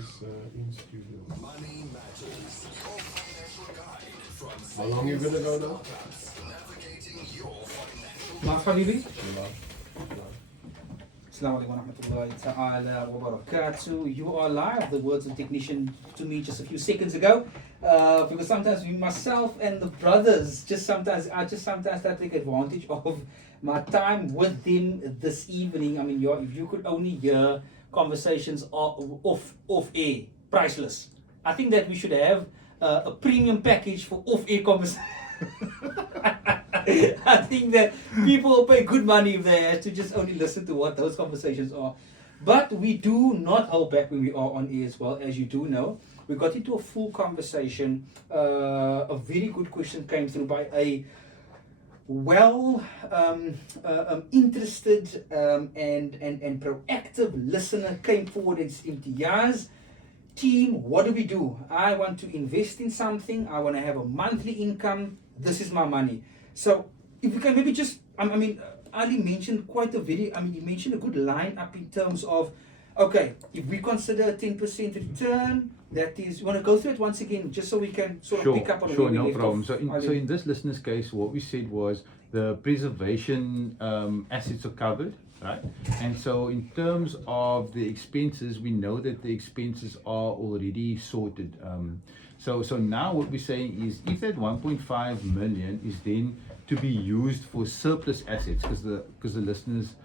is in studio. Money Matters, your financial guide from How long you gonna go now? navigating your financial Maaf Habibi. Bismillah. Assalamu alaikum warahmatullahi ta'ala wa barakatuh. You are live, the words of technician to me just a few seconds ago. Because sometimes we, myself and the brothers, I just sometimes take advantage of my time with them this evening. I mean, if you could only hear conversations off air, priceless. I think that we should have a premium package for off air conversations. I think that people will pay good money if they have to just only listen to what those conversations are. But we do not hold back when we are on air as well, as you do know. We got into a full conversation. A very good question came through by a interested and proactive listener came forward and said, Imtiaz, team, what do we do? I want to invest in something. I want to have a monthly income. This is my money. So if we can maybe just, Ali mentioned he mentioned a good line up in terms of, okay, if we consider a 10% return, that is, you want to go through it once again, just so we can sort of pick up on where we left problem. off. So in this listener's case, what we said was the preservation assets are covered, right? And so in terms of the expenses, we know that the expenses are already sorted. So now what we're saying is, if that 1.5 million is then to be used for surplus assets, because the listeners'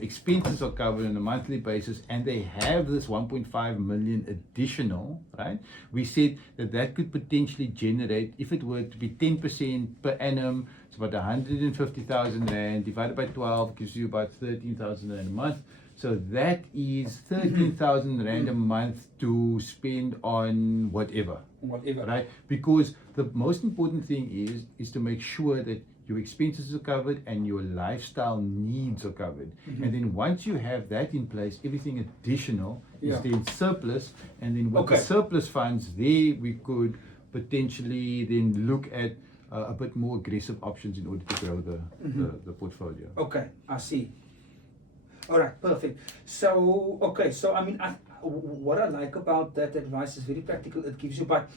expenses are covered on a monthly basis, and they have this 1.5 million additional, right? We said that could potentially generate, if it were to be 10% per annum, it's about 150,000 rand divided by 12 gives you about 13,000 rand a month. So that is 13,000 rand a month to spend on whatever, right? Because the most important thing is to make sure that your expenses are covered and your lifestyle needs are covered. And then once you have that in place, everything additional is then surplus. And then with the surplus funds there, we could potentially then look at a bit more aggressive options in order to grow the portfolio. Okay, I see. All right, perfect. So, what I like about that advice is very practical. It gives you, but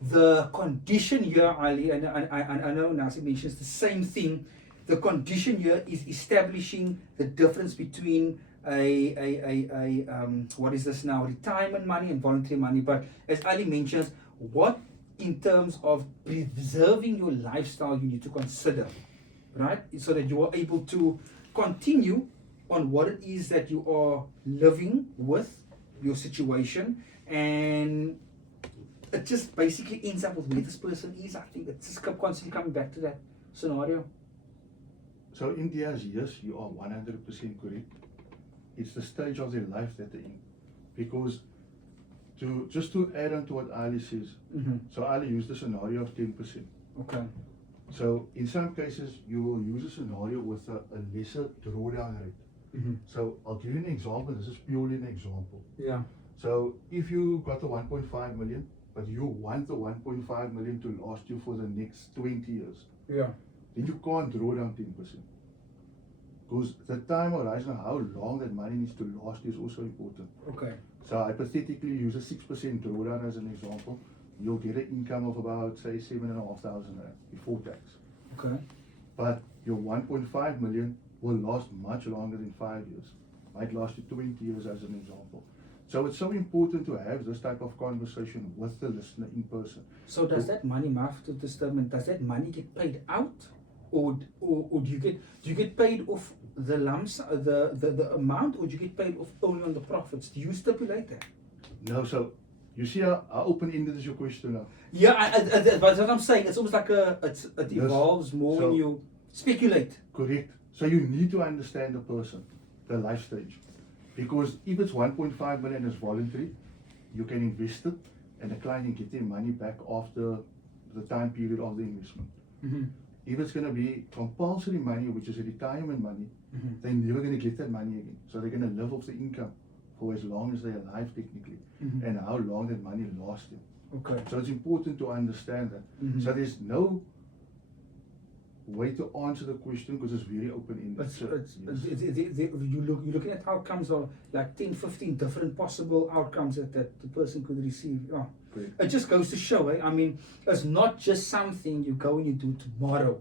the condition here, Ali, and I know Nasi mentions the same thing. The condition here is establishing the difference between what is this now, retirement money and voluntary money. But as Ali mentions, what in terms of preserving your lifestyle you need to consider, right? So that you are able to continue on what it is that you are living with, your situation, and it just basically ends up with where this person is. I think it's just constantly coming back to that scenario. So in India's, yes, you are 100% correct. It's the stage of their life that they're in. Because just to add on to what Ali says, so Ali used the scenario of 10%. Okay. So in some cases, you will use a scenario with a lesser drawdown rate. So I'll give you an example. This is purely an example. Yeah. So if you got the 1.5 million, but you want the 1.5 million to last you for the next 20 years, yeah, then you can't draw down 10%. Because the time horizon, how long that money needs to last, is also important. Okay. So hypothetically, use a 6% drawdown as an example. You'll get an income of about, say, 7,500 rand before tax. Okay. But your 1.5 million will last much longer than 5 years. Might last you 20 years as an example. So it's so important to have this type of conversation with the listener in person. So does that money, Maf, to disturbance, does that money get paid out, or do you get paid off the lumps, the amount, or do you get paid off only on the profits? Do you stipulate that? No, so you see how open-ended is your question now? Yeah, but that's what I'm saying. It's almost like it evolves more when you speculate. Correct. So you need to understand the person, the life stage. Because if it's 1.5 million is voluntary, you can invest it and the client can get their money back after the time period of the investment. If it's going to be compulsory money, which is a retirement money, they're never going to get that money again. So they're going to live off the income for as long as they're alive technically, and how long that money lasts them. Okay. So it's important to understand that. So there's no way to answer the question because it's very open-ended. You're looking at outcomes of like 10, 15 different possible outcomes that the person could receive. Oh. Correct. It just goes to show, I mean, it's not just something you go and you do tomorrow.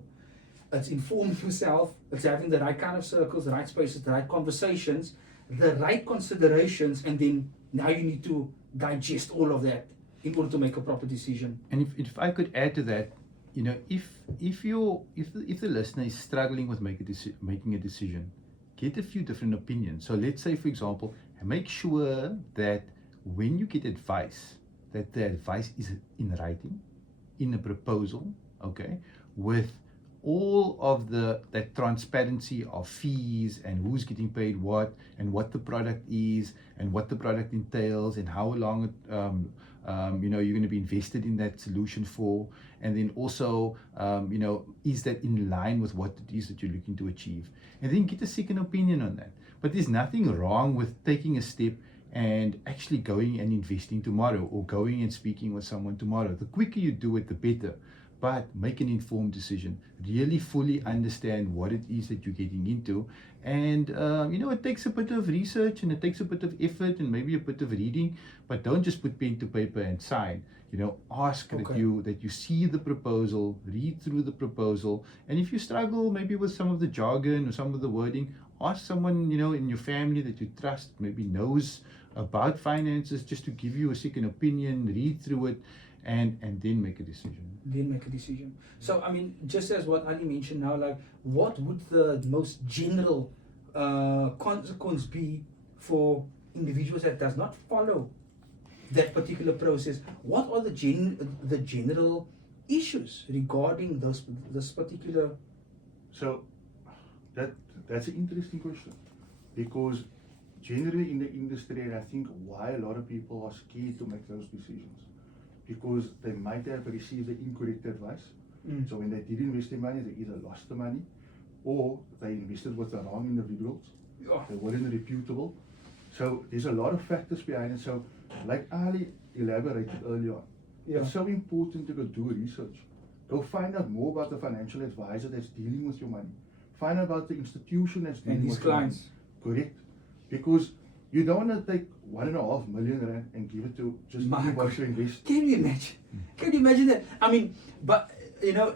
It's informing yourself, it's having the right kind of circles, the right spaces, the right conversations, the right considerations, and then now you need to digest all of that in order to make a proper decision. And if I could add to that, you know, if the listener is struggling with making a decision, get a few different opinions. So let's say, for example, make sure that when you get advice, that the advice is in writing, in a proposal, okay, with all of that transparency of fees and who's getting paid what and what the product is and what the product entails and how long you know, you're going to be invested in that solution for, and then also you know, is that in line with what it is that you're looking to achieve, and then get a second opinion on that. But there's nothing wrong with taking a step and actually going and investing tomorrow, or going and speaking with someone tomorrow. The quicker you do it, the better. But make an informed decision. Really fully understand what it is that you're getting into. And, you know, it takes a bit of research and it takes a bit of effort and maybe a bit of reading. But don't just put pen to paper and sign. You know, ask that you see the proposal, read through the proposal. And if you struggle maybe with some of the jargon or some of the wording, ask someone, you know, in your family that you trust, maybe knows about finances, just to give you a second opinion, read through it, and then make a decision. Then make a decision. So, I mean, just as what Ali mentioned now, like, what would the most general consequence be for individuals that does not follow that particular process? What are the general issues regarding this particular? So that's an interesting question, because generally in the industry, and I think why a lot of people are scared to make those decisions, because they might have received the incorrect advice. So when they did invest their money, they either lost the money or they invested with the wrong individuals. They weren't reputable. So there's a lot of factors behind it. So like Ali elaborated earlier on, it's so important to go do research. Go find out more about the financial advisor that's dealing with your money. Find out about the institution that's dealing with your money. Correct. Because you don't want to take 1.5 million rand and give it to just anyone to invest. Can you imagine? Can you imagine that? I mean, but you know,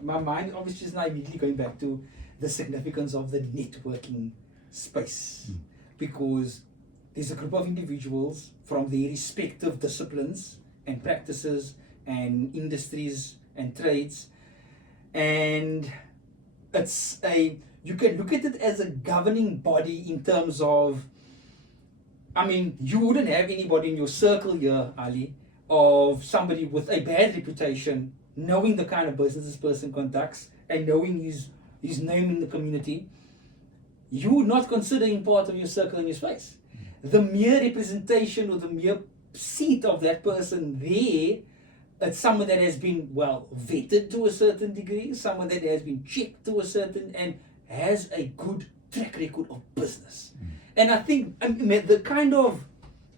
my mind obviously is now immediately going back to the significance of the networking space, because there's a group of individuals from their respective disciplines and practices and industries and trades, and you can look at it as a governing body in terms of, I mean, you wouldn't have anybody in your circle here, Ali, of somebody with a bad reputation, knowing the kind of business this person conducts and knowing his name in the community. You would not consider him part of your circle in your space. The mere representation or the mere seat of that person there, it's someone that has been, well, vetted to a certain degree, someone that has been checked to a certain, and has a good track record of business. And I think the kind of,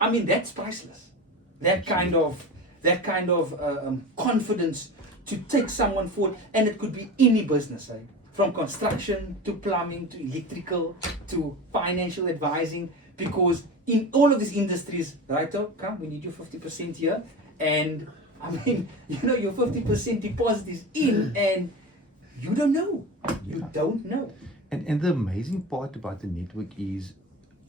I mean, that's priceless. That kind of confidence to take someone forward, and it could be any business, from construction to plumbing to electrical to financial advising, because in all of these industries, right, come, we need you 50% here, and I mean, you know, your 50% deposit is in, and you don't know. You don't know. And the amazing part about the network is,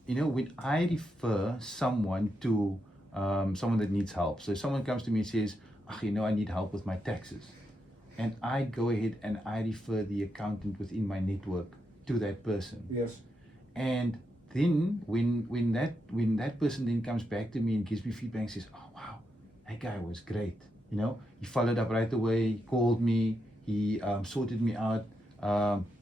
you know, when I refer someone to someone that needs help. So someone comes to me and says, you know, I need help with my taxes. And I go ahead and I refer the accountant within my network to that person. Yes. And then when that person then comes back to me and gives me feedback and says, oh wow, that guy was great. You know, he followed up right away, he called me, he sorted me out.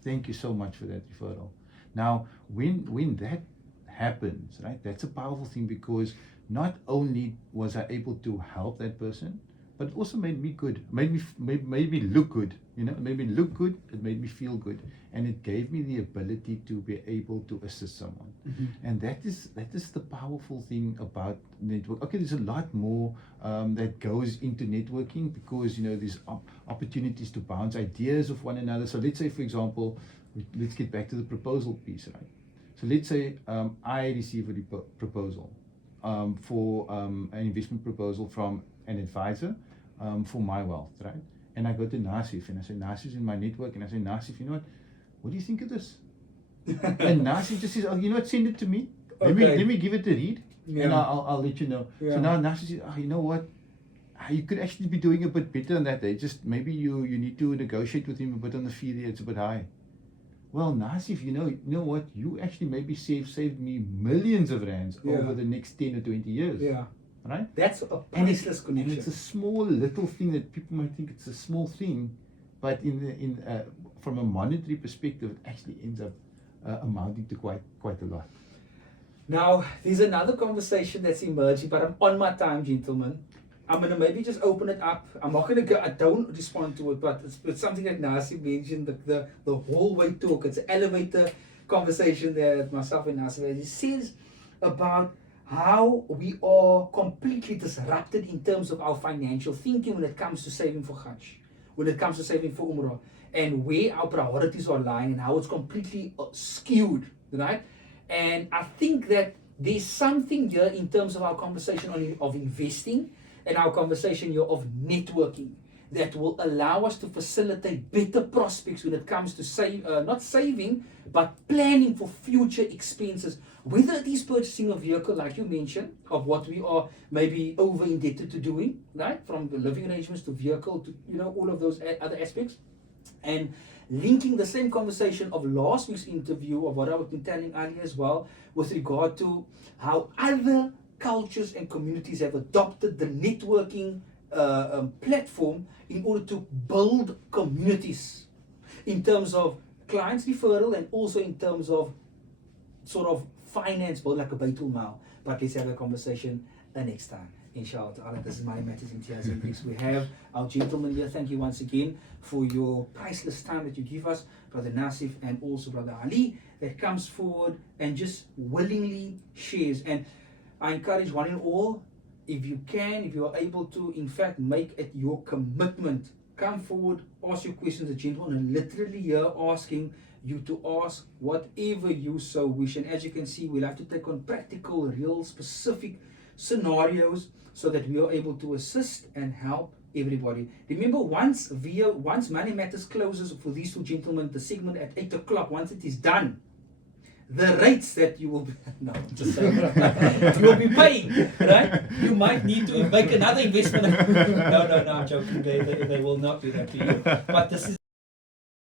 Thank you so much for that referral. Now, when that happens, right, that's a powerful thing, because not only was I able to help that person, but it also made me good. Made me look good. You know, it made me look good. It made me feel good, and it gave me the ability to be able to assist someone. And that is the powerful thing about network. Okay, there's a lot more that goes into networking, because you know there's opportunities to bounce ideas of one another. So let's say, for example, let's get back to the proposal piece, right? So let's say I receive a proposal for an investment proposal from an advisor for my wealth, right? And I go to Nasif and I say, Nasif's in my network, and I say, Nasif, you know what do you think of this? And Nasif just says, oh, you know what, send it to me. Okay. Let me give it a read, and I'll let you know. Yeah. So now Nasif says, oh, you know what? You could actually be doing a bit better than that. Just maybe you need to negotiate with him a bit on the fee there, it's a bit high. Well, Nasif, you know what? You actually maybe saved me millions of rands over the next 10 or 20 years. Yeah. Right? That's a And priceless and connection. it's a small little thing that people might think it's a small thing, but from a monetary perspective, it actually ends up amounting to quite a lot. Now, there's another conversation that's emerging, but I'm on my time, gentlemen. I'm going to maybe just open it up. I'm not going to go, I don't respond to it, but it's something that Nasif mentioned, the hallway talk. It's an elevator conversation there that myself and Nasif had. He says about how we are completely disrupted in terms of our financial thinking when it comes to saving for Hajj, when it comes to saving for Umrah, and where our priorities are lying and how it's completely skewed, right? And I think that there's something here in terms of our conversation of investing and our conversation here of networking that will allow us to facilitate better prospects when it comes to not saving, but planning for future expenses. Whether it is purchasing a vehicle, like you mentioned, of what we are maybe over indebted to doing, right? From the living arrangements to vehicle to, you know, all of those other aspects. And linking the same conversation of last week's interview, of what I was telling earlier as well, with regard to how other cultures and communities have adopted the networking platform in order to build communities in terms of clients referral and also in terms of sort of finance, both like a Baitul Mal. But let's have a conversation next time. Inshallah ta'ala. This is Money Matters Imtiaz and Bricks. We have our gentlemen here. Thank you once again for your priceless time that you give us, Brother Nasif and also Brother Ali, that comes forward and just willingly shares. And I encourage one and all, if you are able to, in fact, make it your commitment, come forward, ask your questions. The gentlemen are literally here asking you to ask whatever you so wish. And as you can see, we'll have to take on practical, real, specific scenarios so that we are able to assist and help everybody. Remember, once Money Matters closes for these two gentlemen, the segment at 8 o'clock, once it is done, the rates that you will be, no, I'm just saying, you will be paying, right? You might need to make another investment. No, I'm joking. They will not do that to you. But this is